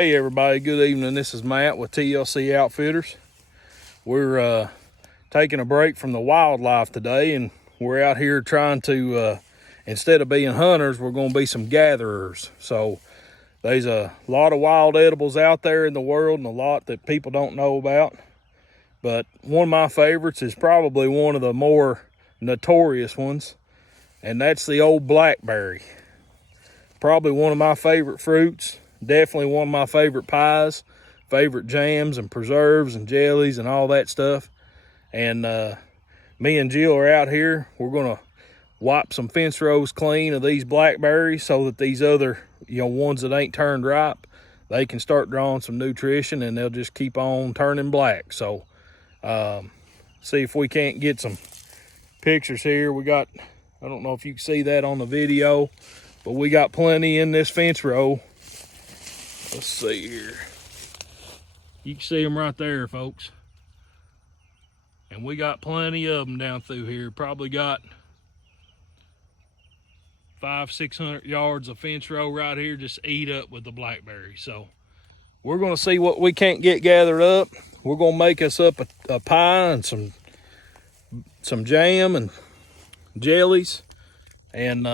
Hey everybody, good evening. This is Matt with TLC Outfitters. We're taking a break from the wildlife today, and we're out here trying to, instead of being hunters, we're going to be some gatherers. So there's a lot of wild edibles out there in the world and a lot that people don't know about. But one of my favorites is probably one of the more notorious ones, and that's the old blackberry. Probably one of my favorite fruits. Definitely one of my favorite pies, favorite jams and preserves and jellies and all that stuff. And me and Jill are out here. We're gonna wipe some fence rows clean of these blackberries so that these other, ones that ain't turned ripe, they can start drawing some nutrition and they'll just keep on turning black. So see if we can't get some pictures here. We got, I don't know if you can see that on the video, but we got plenty in this fence row. Let's see here. You can see them right there, folks. And we got plenty of them down through here. Probably got 500-600 yards of fence row right here just eat up with the blackberry. So we're going to see what we can't get gathered up. We're going to make us up a pie and some jam and jellies. And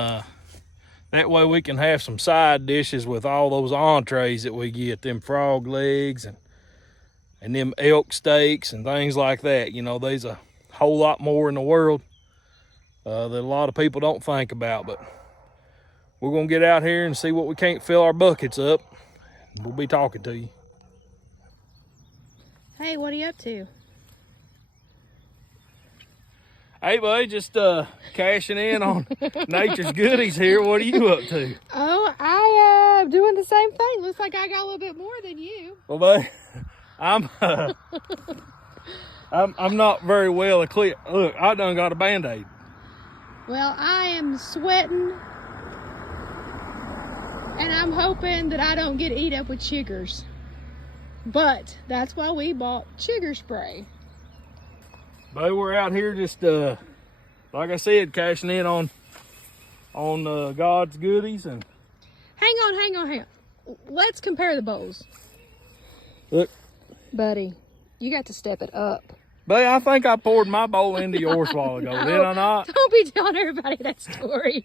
that way we can have some side dishes with all those entrees that we get, them frog legs and them elk steaks and things like that. There's a whole lot more in the world that a lot of people don't think about. But we're going to get out here and see what we can't fill our buckets up. We'll be talking to you. Hey, what are you up to? Hey, buddy, just cashing in on nature's goodies here. What are you up to? Oh, I doing the same thing. Looks like I got a little bit more than you. Well, buddy, I'm not very well equipped. Look, I done got a Band-Aid. Well, I am sweating, and I'm hoping that I don't get eat up with chiggers. But that's why we bought chigger spray. But we're out here just, like I said, cashing in on God's goodies. And hang on. Let's compare the bowls. Look. Buddy, you got to step it up. Buddy, I think I poured my bowl into yours a while ago, No, did I not? Don't be telling everybody that story.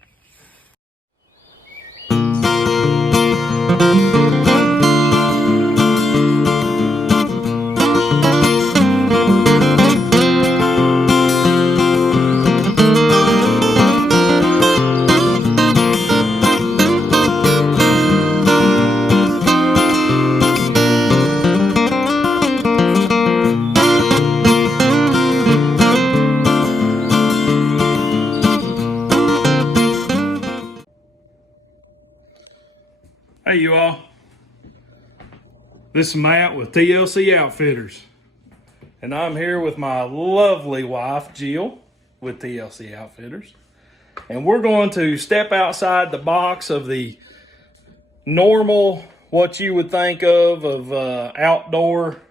Hey you all, this is Matt with TLC Outfitters, and I'm here with my lovely wife Jill with TLC Outfitters, and we're going to step outside the box of the normal, what you would think of outdoor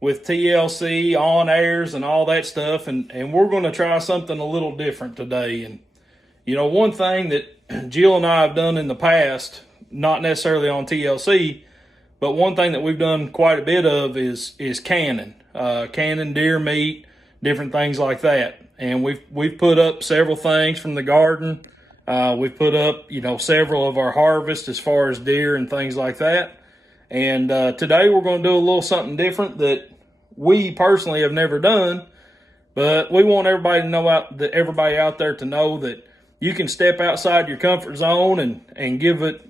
with TLC on airs and all that stuff, and we're going to try something a little different today. And one thing that Jill and I have done in the past, not necessarily on TLC, but one thing that we've done quite a bit of is canning deer meat, different things like that. And we've put up several things from the garden. We've put up, several of our harvests as far as deer and things like that. And today we're going to do a little something different that we personally have never done, but we want everybody to know everybody out there to know that you can step outside your comfort zone and give it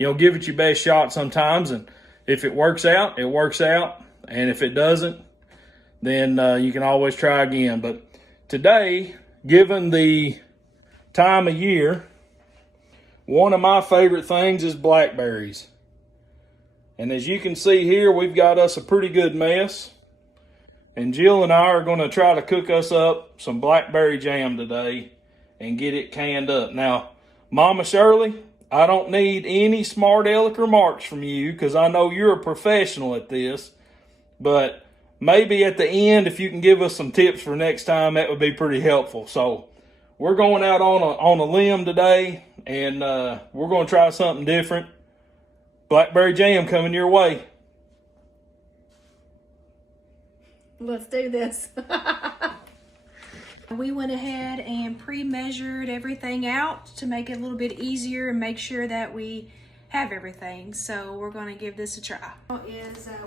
your best shot sometimes. And if it works out, it works out. And if it doesn't, then you can always try again. But today, given the time of year, one of my favorite things is blackberries. And as you can see here, we've got us a pretty good mess. And Jill and I are going to try to cook us up some blackberry jam today and get it canned up. Now, Mama Shirley, I don't need any smart aleck remarks from you because I know you're a professional at this. But maybe at the end, if you can give us some tips for next time, that would be pretty helpful. So we're going out on a limb today, and we're going to try something different. Blackberry jam coming your way. Let's do this. We went ahead and pre-measured everything out to make it a little bit easier and make sure that we have everything. So we're going to give this a try.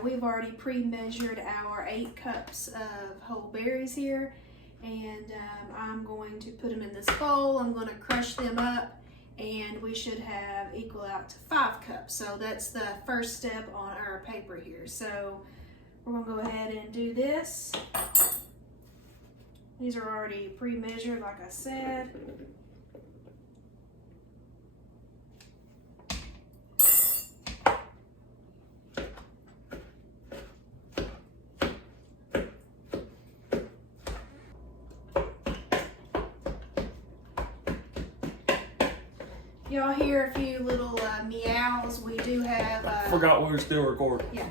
We've already pre-measured our 8 cups of whole berries here, and I'm going to put them in this bowl. I'm going to crush them up, and we should have equal out to 5 cups. So that's the first step on our paper here. So we're going to go ahead and do this. These are already pre-measured, like I said. Y'all hear a few little meows. We do have... Forgot we were still recording. Yeah.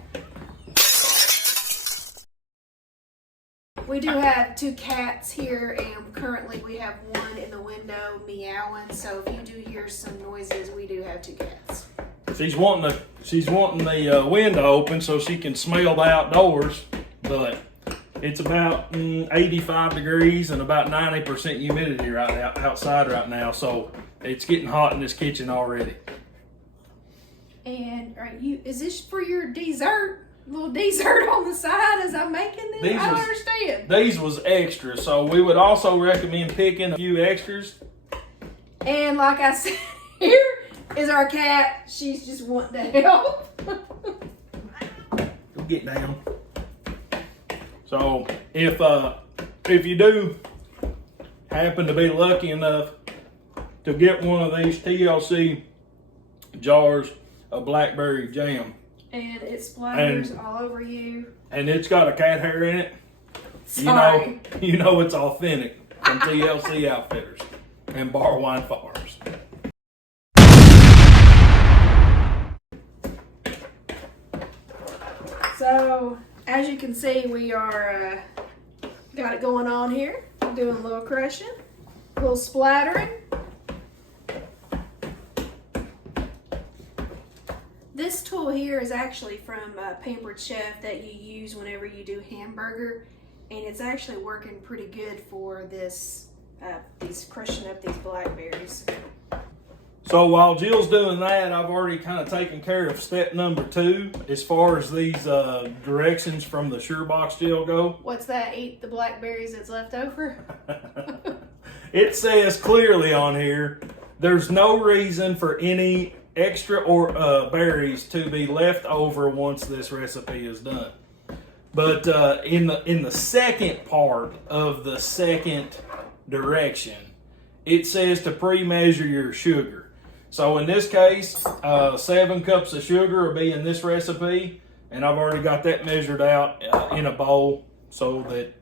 We do have 2 cats here, and currently we have one in the window meowing. So if you do hear some noises, we do have 2 cats. She's wanting the window open so she can smell the outdoors, but it's about 85 degrees and about 90% humidity outside right now. So it's getting hot in this kitchen already. And is this for your dessert? Little dessert on the side as I'm making this? I don't understand. These was extra, so we would also recommend picking a few extras. And like I said, here is our cat. She's just wanting to help. Go get down. So if you do happen to be lucky enough to get one of these TLC jars of blackberry jam, and it splatters all over you, and it's got a cat hair in it, sorry. You know it's authentic from TLC Outfitters and Bar Wine Farms. So as you can see, we are got it going on here. Doing a little crushing, a little splattering. This tool here is actually from Pampered Chef that you use whenever you do hamburger, and it's actually working pretty good for this, these crushing up these blackberries. So while Jill's doing that, I've already kind of taken care of step number 2 as far as these directions from the SureBox Jill go. What's that? Eat the blackberries that's left over? It says clearly on here, there's no reason for any extra or berries to be left over once this recipe is done. But in the second part of the second direction, it says to pre-measure your sugar. So in this case, 7 cups of sugar will be in this recipe, and I've already got that measured out in a bowl so that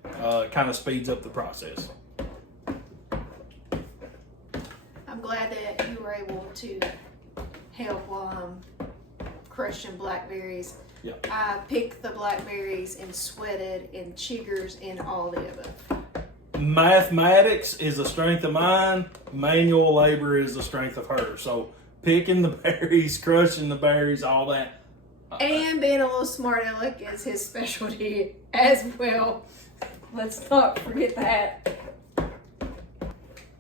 it kind of speeds up the process. I'm glad that you were able to help while I'm crushing blackberries. Yep. I picked the blackberries and sweated and chiggers and all the above. Mathematics is a strength of mine. Manual labor is a strength of hers. So picking the berries, crushing the berries, all that. And being a little smart aleck is his specialty as well. Let's not forget that.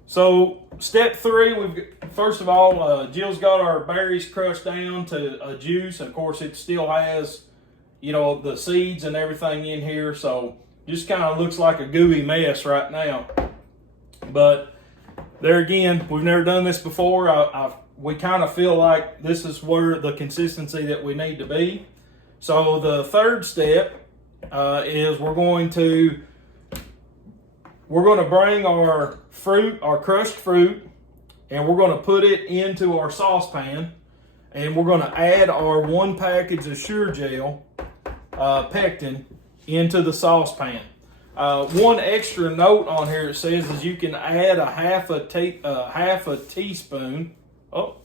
So step 3, first of all, Jill's got our berries crushed down to a juice. And of course it still has, the seeds and everything in here. So just kind of looks like a gooey mess right now. But there again, we've never done this before. We kind of feel like this is where the consistency that we need to be. So the third step is we're going to bring our fruit, our crushed fruit, and we're going to put it into our saucepan, and we're going to add our 1 package of Sure Gel, Pectin, into the saucepan. One extra note on here it says is you can add a half a teaspoon. Oh,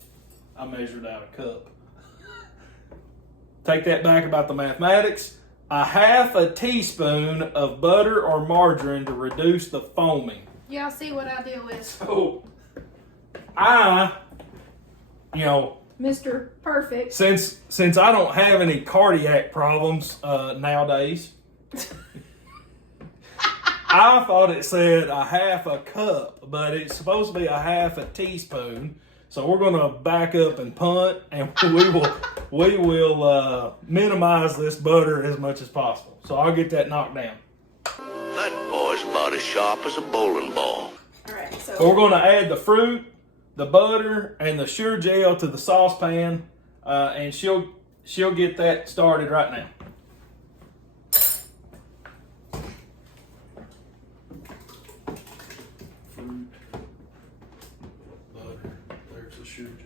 I measured out a cup. Take that back about the mathematics. A half a teaspoon of butter or margarine to reduce the foaming. Y'all see what I deal with. So, Mr. Perfect. Since I don't have any cardiac problems nowadays, I thought it said a half a cup, but it's supposed to be a half a teaspoon. So we're gonna back up and punt, and we will minimize this butter as much as possible. So I'll get that knocked down. That boy's about as sharp as a bowling ball. All right, So we're gonna add the fruit, the butter, and the sure gel to the saucepan, and she'll get that started right now. Fruit, butter, there's the sure gel.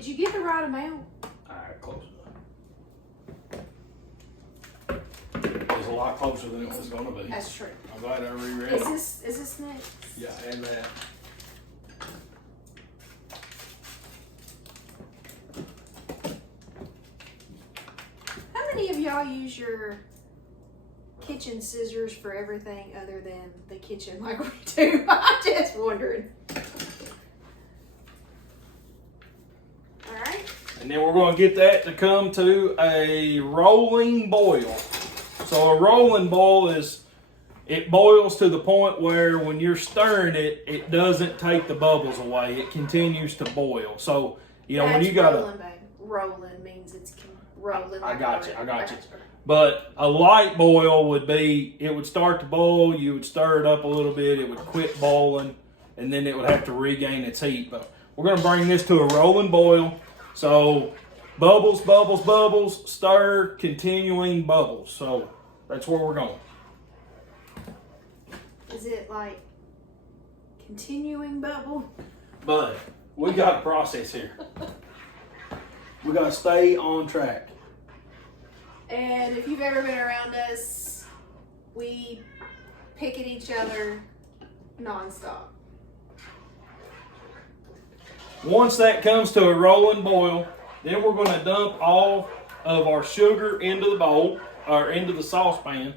did you get the right amount? Alright, close enough. It was a lot closer than it was gonna be. That's true. I'm glad I reread Is it. this next? Yeah, and that. How many of y'all use your kitchen scissors for everything other than the kitchen like we do? I'm just wondering. All right. And then we're going to get that to come to a rolling boil. So a rolling boil is, it boils to the point where when you're stirring it, it doesn't take the bubbles away. It continues to boil. So, you know, when you got rolling, babe. Rolling means it's rolling. I like got you. water. I got you. But a light boil would be, it would start to boil, you would stir it up a little bit, it would quit boiling, and then it would have to regain its heat. But we're going to bring this to a rolling boil. So bubbles, bubbles, bubbles, stir, continuing bubbles. So that's where we're going. Is it like continuing bubble? But we got a process here. We got to stay on track. And if you've ever been around us, we pick at each other nonstop. Once that comes to a rolling boil, then we're going to dump all of our sugar into the bowl, or into the saucepan.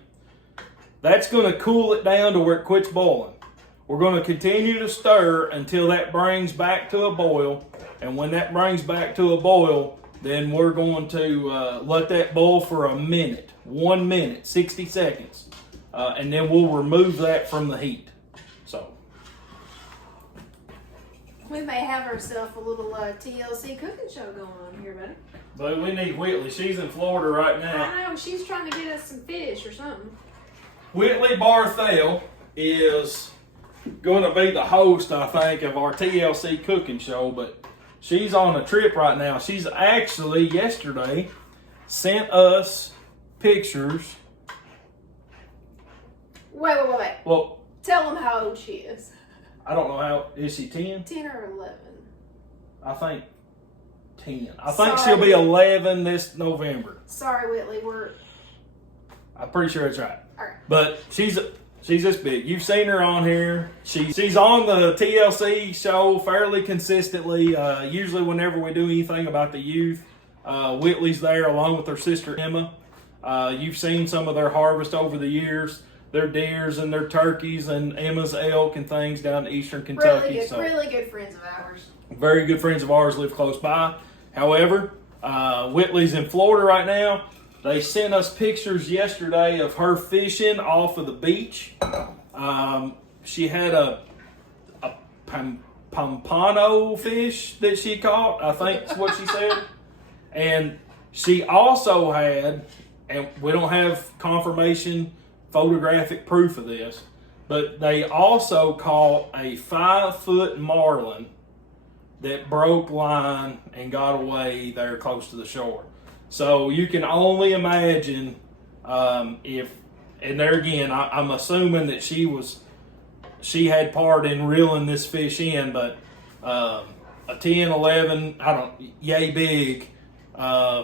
That's going to cool it down to where it quits boiling. We're going to continue to stir until that brings back to a boil. And when that brings back to a boil, then we're going to let that boil for a minute, 1 minute, 60 seconds. And then we'll remove that from the heat. So. We may have ourselves a little TLC cooking show going on here, buddy. But we need Whitley. She's in Florida right now. I know, she's trying to get us some fish or something. Whitley Barthel is going to be the host, I think, of our TLC cooking show, but she's on a trip right now. She's actually, yesterday, sent us pictures. Wait. Well, Tell them how old she is. I don't know how, is she 10? 10 or 11. I think 10. I think Sorry. she'll be 11 this November. Sorry, Whitley, I'm pretty sure it's right. all right. But she's this big. You've seen her on here. She's on the TLC show fairly consistently. Usually whenever we do anything about the youth, Whitley's there along with her sister Emma. You've seen some of their harvest over the years. Their deers and their turkeys and Emma's elk and things down in eastern Kentucky. Really good friends of ours. Very good friends of ours live close by. However, Whitley's in Florida right now. They sent us pictures yesterday of her fishing off of the beach. She had a pompano fish that she caught, I think is what she said. And she also had, and we don't have confirmation, photographic proof of this, but they also caught a 5-foot marlin that broke line and got away there close to the shore. So you can only imagine if, and there again, I'm assuming that she had part in reeling this fish in, but a 10, 11, yay big,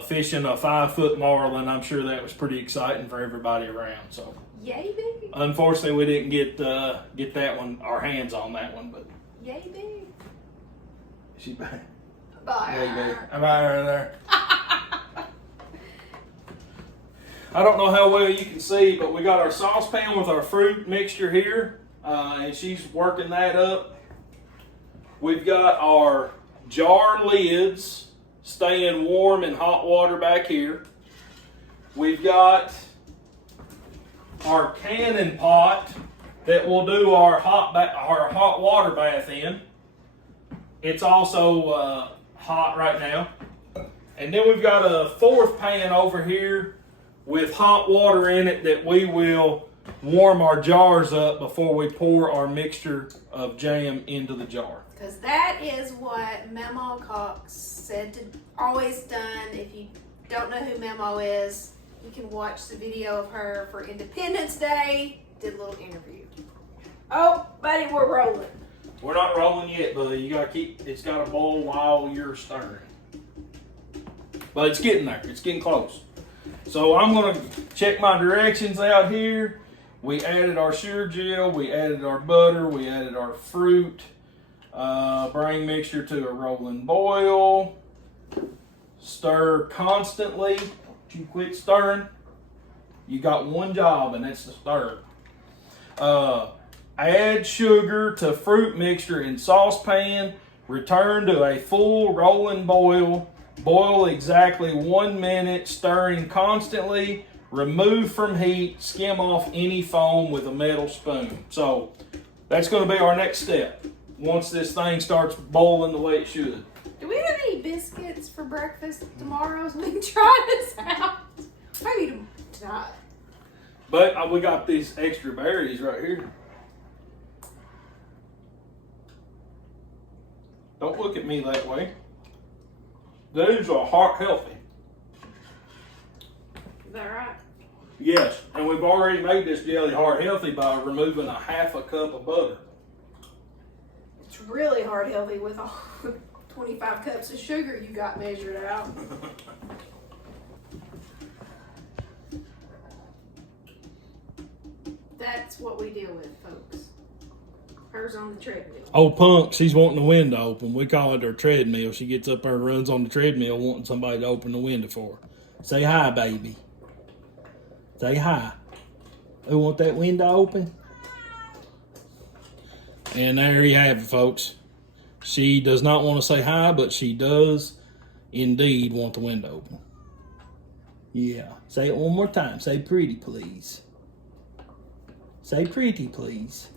fishing a 5-foot marlin, I'm sure that was pretty exciting for everybody around. So Yay big. unfortunately, we didn't get that one, our hands on that one, but Yay big. she. Maybe. Am I right there? I don't know how well you can see, but we got our saucepan with our fruit mixture here, and she's working that up. We've got our jar lids staying warm in hot water back here. We've got our cannon pot that we'll do our hot water bath in. It's also hot right now. And then we've got a fourth pan over here with hot water in it that we will warm our jars up before we pour our mixture of jam into the jar. Because that is what Memo Cox said to always done. If you don't know who Memo is, you can watch the video of her for Independence Day. Did a little interview. Oh, buddy, we're rolling. We're not rolling yet, buddy. You gotta it's gotta boil while you're stirring. But it's getting there. It's getting close. So I'm gonna check my directions out here. We added our sugar gel, we added our butter, we added our fruit. Bring mixture to a rolling boil. Stir constantly. Don't you quit stirring. You got one job, and that's to stir. Add sugar to fruit mixture in saucepan. Return to a full rolling boil. Boil exactly 1 minute, stirring constantly. Remove from heat. Skim off any foam with a metal spoon. So that's going to be our next step once this thing starts boiling the way it should. Do we have any biscuits for breakfast tomorrow so we can try this out? Maybe tonight. But we got these extra berries right here. Don't look at me that way. These are heart healthy. Is that right? Yes, and we've already made this jelly heart healthy by removing a half a cup of butter. It's really heart healthy with all 25 cups of sugar you got measured out. That's what we deal with, folks. Hers on the treadmill. Old punk, she's wanting the window open. We call it her treadmill. She gets up there and runs on the treadmill wanting somebody to open the window for her. Say hi, baby. Say hi. Who want that window open? And there you have it, folks. She does not want to say hi, but she does indeed want the window open. Yeah. Say it one more time. Say pretty, please. Say pretty, please.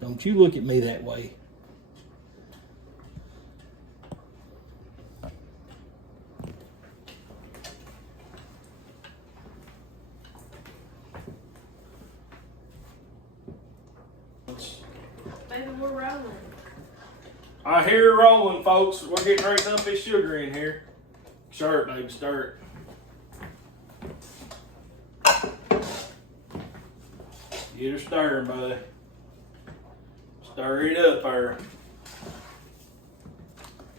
Don't you look at me that way. Maybe we're rolling. I hear it rolling, folks. We're getting ready to dump this sugar in here. Stir it, baby, stir it. Get her stirring, buddy. Stir it up there.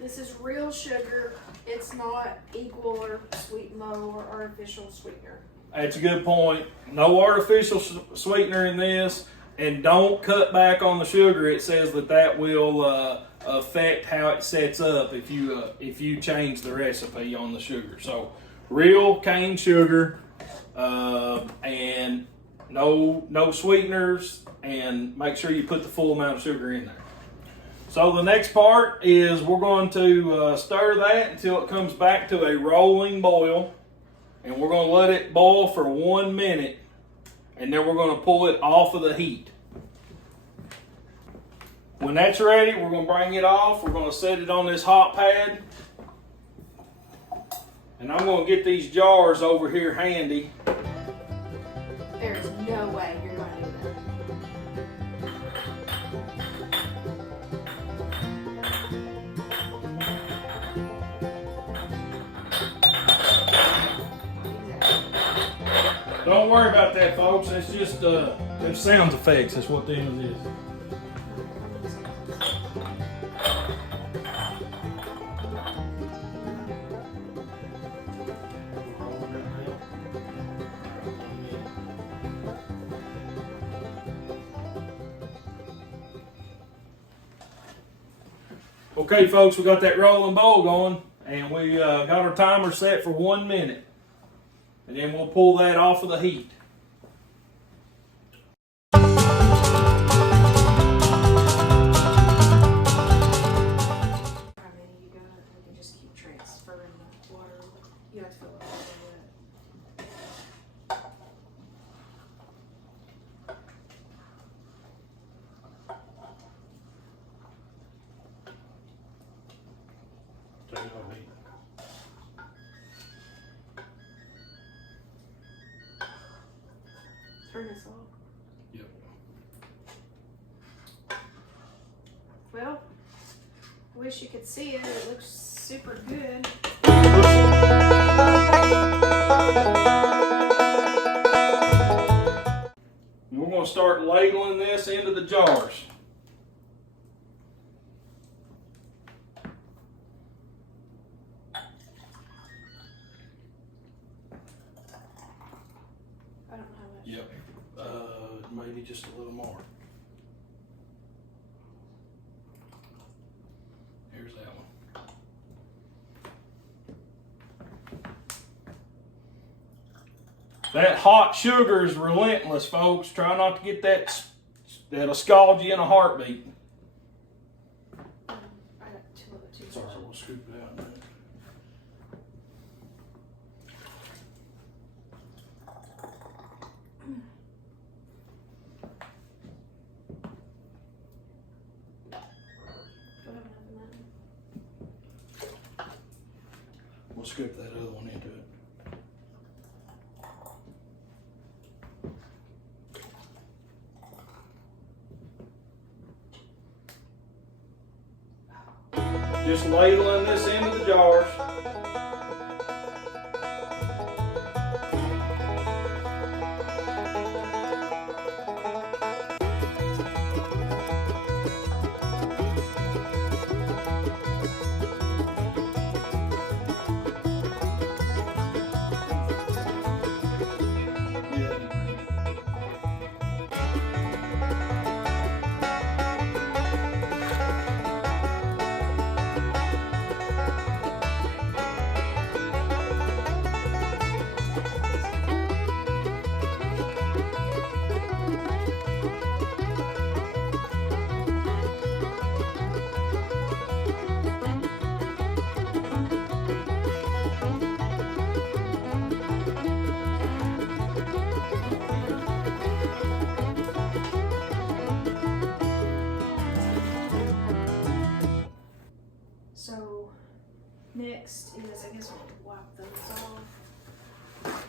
This is real sugar. It's not equal or sweet and low or artificial sweetener. That's a good point. No artificial sweetener in this, and don't cut back on the sugar. It says that will affect how it sets up if you change the recipe on the sugar. So real cane sugar and no sweeteners, and make sure you put the full amount of sugar in there. So the next part is we're going to stir that until it comes back to a rolling boil, and we're going to let it boil for 1 minute, and then we're going to pull it off of the heat. When that's ready, we're going to bring it off. We're going to set it on this hot pad, and I'm going to get these jars over here handy. There's no way you're going to do that. Don't worry about that, folks. It's just them sound effects. That's what them is. Okay, folks, we got that rolling bowl going, and we got our timer set for 1 minute. And then we'll pull that off of the heat. Turn this off. Yep. Well, I wish you could see it. It looks super good. We're going to start ladling this into the jars. I don't know how much. Yep. Maybe just a little more. Here's that one. That hot sugar is relentless, folks. Try not to get that. That'll scald you in a heartbeat. I got two of it too. Sorry, we'll scoop it out now. We'll scoop that other one into it. Just ladling this into the jars. So next is, I guess we'll wipe those off.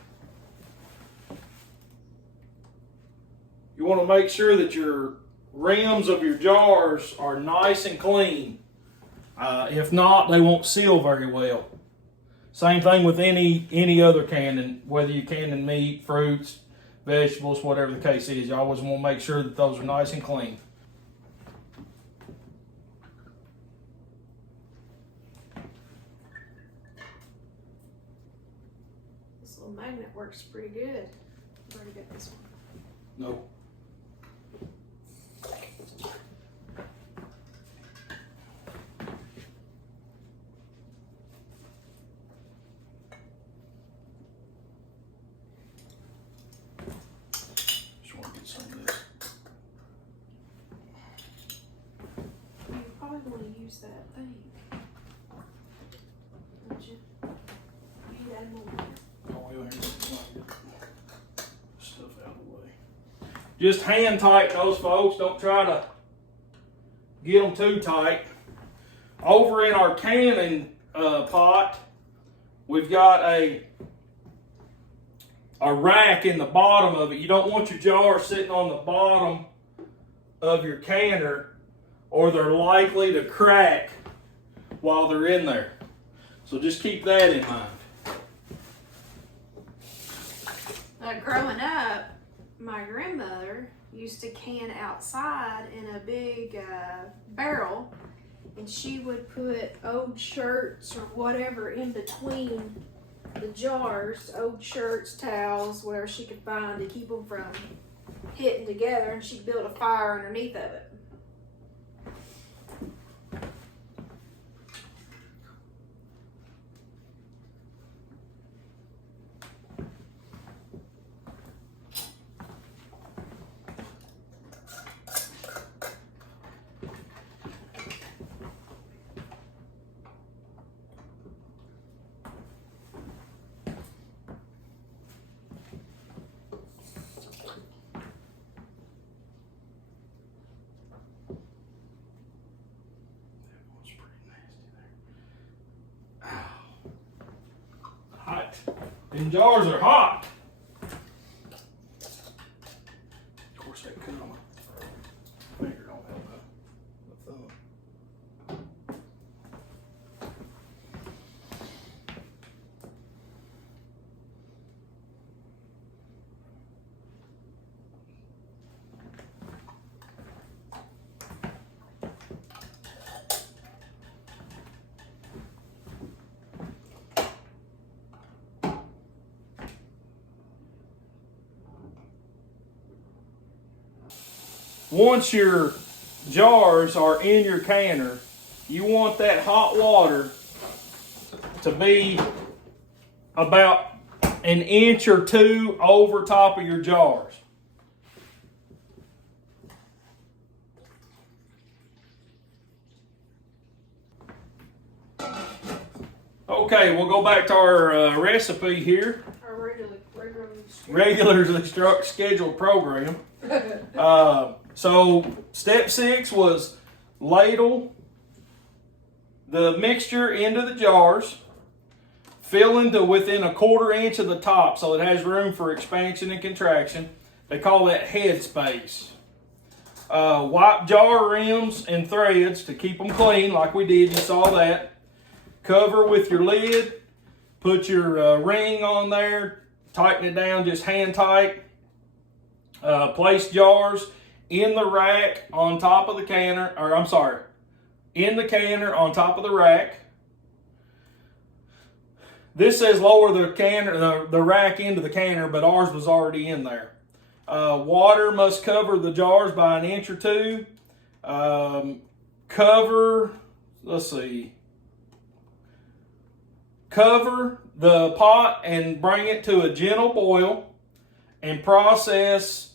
You want to make sure that your rims of your jars are nice and clean. If not, they won't seal very well. Same thing with any other canning, whether you're canning meat, fruits, vegetables, whatever the case is. You always want to make sure that those are nice and clean. This little magnet works pretty good. I've already got this one. No. Just want to get some of this. You probably want to use that thing. Don't you? You add more. Oh, well, here's stuff out of the way. Just hand tighten those, folks. Don't try to get them too tight. Over in our canning pot, we've got a rack in the bottom of it. You don't want your jar sitting on the bottom of your canner, or they're likely to crack while they're in there. So just keep that in mind. Growing up, my grandmother used to can outside in a big barrel, and she would put old shirts or whatever in between the jars, old shirts, towels, whatever she could find to keep them from hitting together, and she'd build a fire underneath of it. Them jars are hot. Of course, that cut on my finger don't help the thumb. Once your jars are in your canner, you want that hot water to be about an inch or two over top of your jars. Okay, we'll go back to our recipe here. Our Regularly scheduled program. So step 6 was ladle the mixture into the jars, filling to within a 1/4 inch of the top so it has room for expansion and contraction. They call that head space. Wipe jar rims and threads to keep them clean like we did, you saw that. Cover with your lid, put your ring on there, tighten it down just hand tight. Place jars in the rack on top of the canner, or I'm sorry, in the canner on top of the rack. This says lower the canner, the rack into the canner, but ours was already in there. Water must cover the jars by an inch or two. Cover the pot and bring it to a gentle boil and process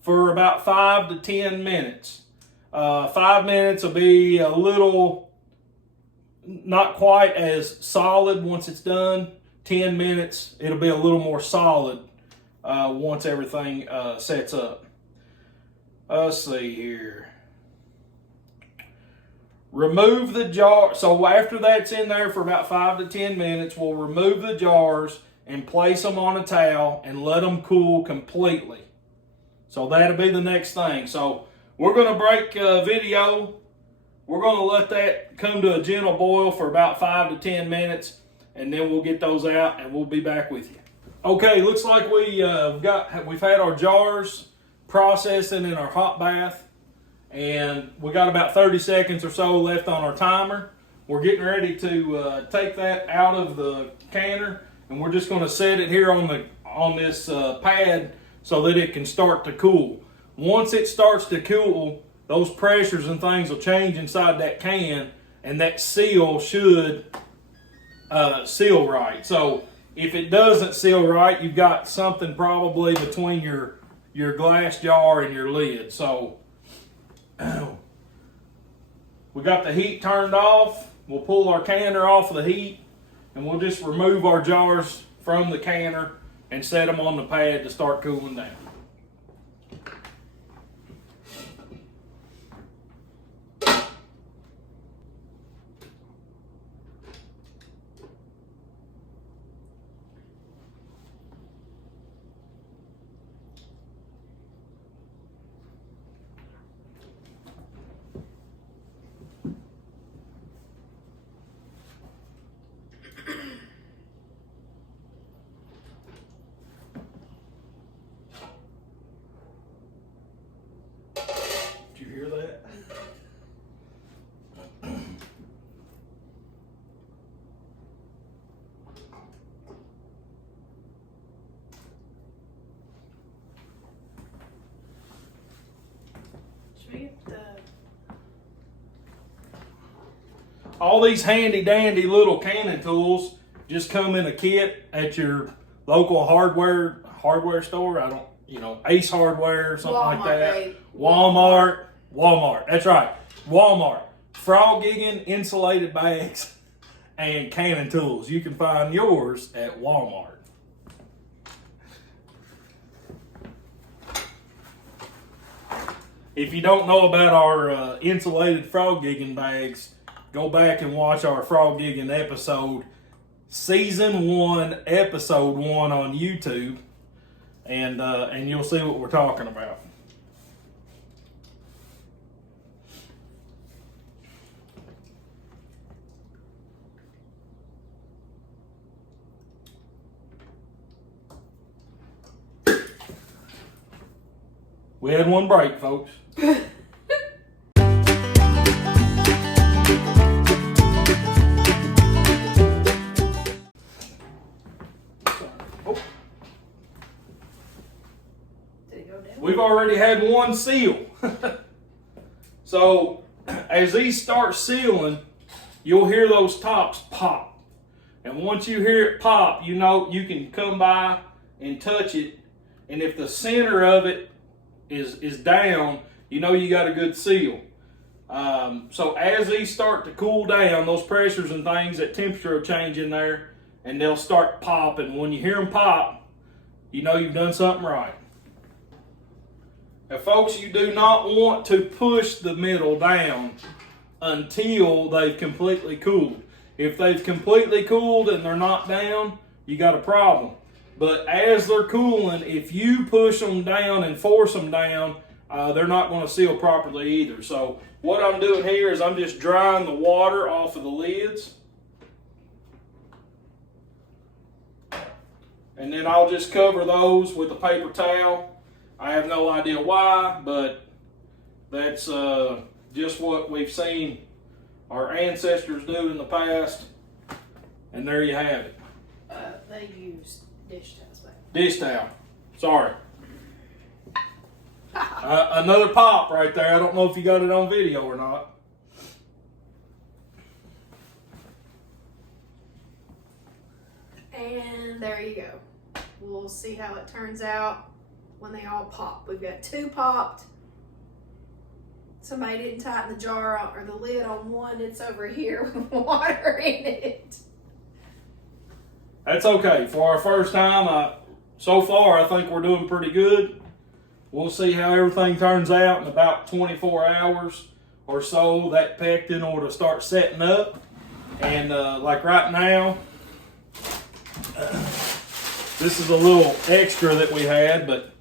for about 5 to 10 minutes. 5 minutes will be a little, not quite as solid once it's done. 10 minutes, it'll be a little more solid once everything sets up. Let's see here. Remove the jar. So after that's in there for about 5 to 10 minutes, we'll remove the jars and place them on a towel and let them cool completely. So that'll be the next thing. So we're going to break video. We're going to let that come to a gentle boil for about 5 to 10 minutes, and then we'll get those out and we'll be back with you. Okay, looks like we've had our jars processing in our hot bath, and we got about 30 seconds or so left on our timer. We're getting ready to take that out of the canner, and we're just going to set it here on this pad so that it can start to cool. Once it starts to cool, those pressures and things will change inside that can, and that seal should seal right. So if it doesn't seal right, you've got something probably between your glass jar and your lid. So we got the heat turned off. We'll pull our canner off of the heat, and we'll just remove our jars from the canner and set them on the pad to start cooling down. Did you hear that? Should we get the... All these handy dandy little canning tools just come in a kit at your local hardware store. I don't, Ace Hardware or something like that. Babe. Walmart. That's right. Walmart. Frog gigging insulated bags and canning tools. You can find yours at Walmart. If you don't know about our insulated frog gigging bags, go back and watch our frog gigging episode. season 1, episode 1 on YouTube, and you'll see what we're talking about. We had one break, folks. We've already had one seal. So as these start sealing, you'll hear those tops pop. And once you hear it pop, you know you can come by and touch it. And if the center of it is down, you know you got a good seal. So as these start to cool down, those pressures and things, that temperature will change in there, and they'll start popping. When you hear them pop, you know you've done something right. Now, folks, you do not want to push the middle down until they've completely cooled. If they've completely cooled and they're not down, you got a problem. But as they're cooling, if you push them down and force them down, they're not going to seal properly either. So what I'm doing here is I'm just drying the water off of the lids. And then I'll just cover those with a paper towel. I have no idea why, but that's just what we've seen our ancestors do in the past. And there you have it. They use dish towels, babe. Dish towel. Sorry. Another pop right there. I don't know if you got it on video or not. And there you go. We'll see how it turns out when they all pop. We've got 2 popped. Somebody didn't tighten the jar or the lid on one. It's over here with water in it. That's okay. For our first time, so far I think we're doing pretty good. We'll see how everything turns out in about 24 hours or so. That pectin will start setting up. And like right now, this is a little extra that we had, but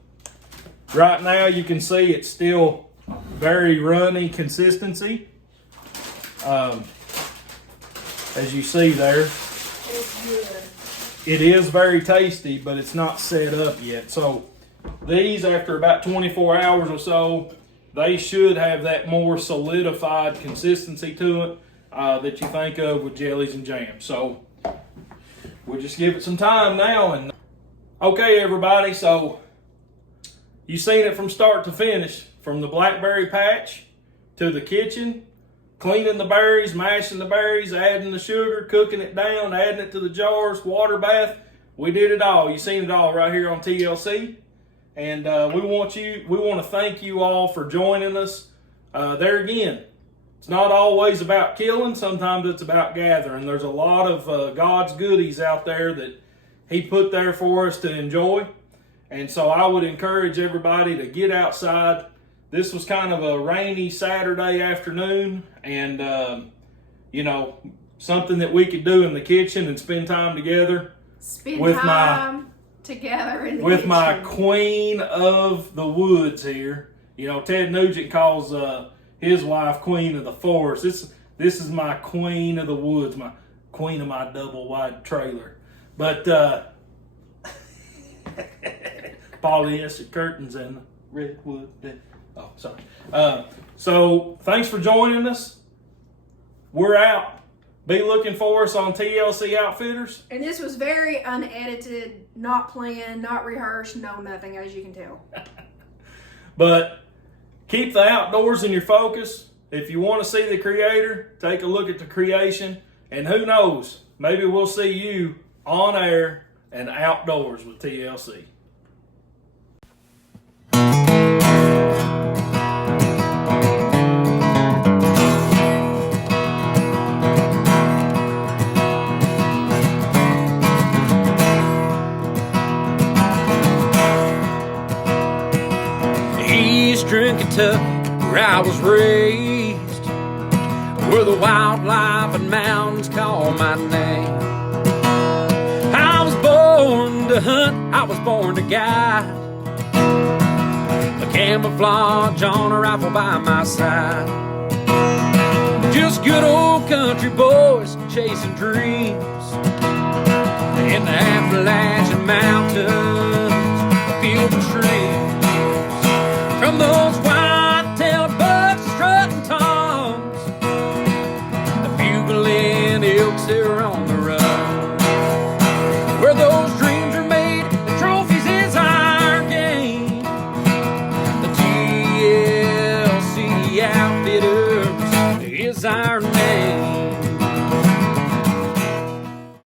right now you can see it's still very runny consistency. As you see there. It's good. It is very tasty, but it's not set up yet. So these, after about 24 hours or so, they should have that more solidified consistency to it that you think of with jellies and jams. So we'll just give it some time now. And okay, everybody, so you've seen it from start to finish, from the blackberry patch to the kitchen, cleaning the berries, mashing the berries, adding the sugar, cooking it down, adding it to the jars, water bath. We did it all. You've seen it all right here on TLC. And we want to thank you all for joining us. There again, it's not always about killing. Sometimes it's about gathering. There's a lot of God's goodies out there that He put there for us to enjoy. And so I would encourage everybody to get outside. This was kind of a rainy Saturday afternoon, and you know, something that we could do in the kitchen and spend time together. Spend time together in the with kitchen. My queen of the woods here. You know, Ted Nugent calls his wife queen of the forest. This is my queen of the woods, my queen of my double wide trailer. But polyester curtains and redwood. Oh, sorry. So thanks for joining us. We're out. Be looking for us on TLC Outfitters. And this was very unedited, not planned, not rehearsed, no nothing, as you can tell. But keep the outdoors in your focus. If you want to see the creator, take a look at the creation. And who knows, maybe we'll see you on air and outdoors with TLC. Eastern Kentucky, where I was raised, where the wildlife and mountains call my name. hunt, I was born to guide. A camouflage on a rifle by my side. Just good old country boys chasing dreams in the Appalachian Mountains, filled with streams. From those white-tailed bucks strutting toms, the bugling elks that are on the run. Where those dreams are made, the trophies is our game. The TLC Outfitters is our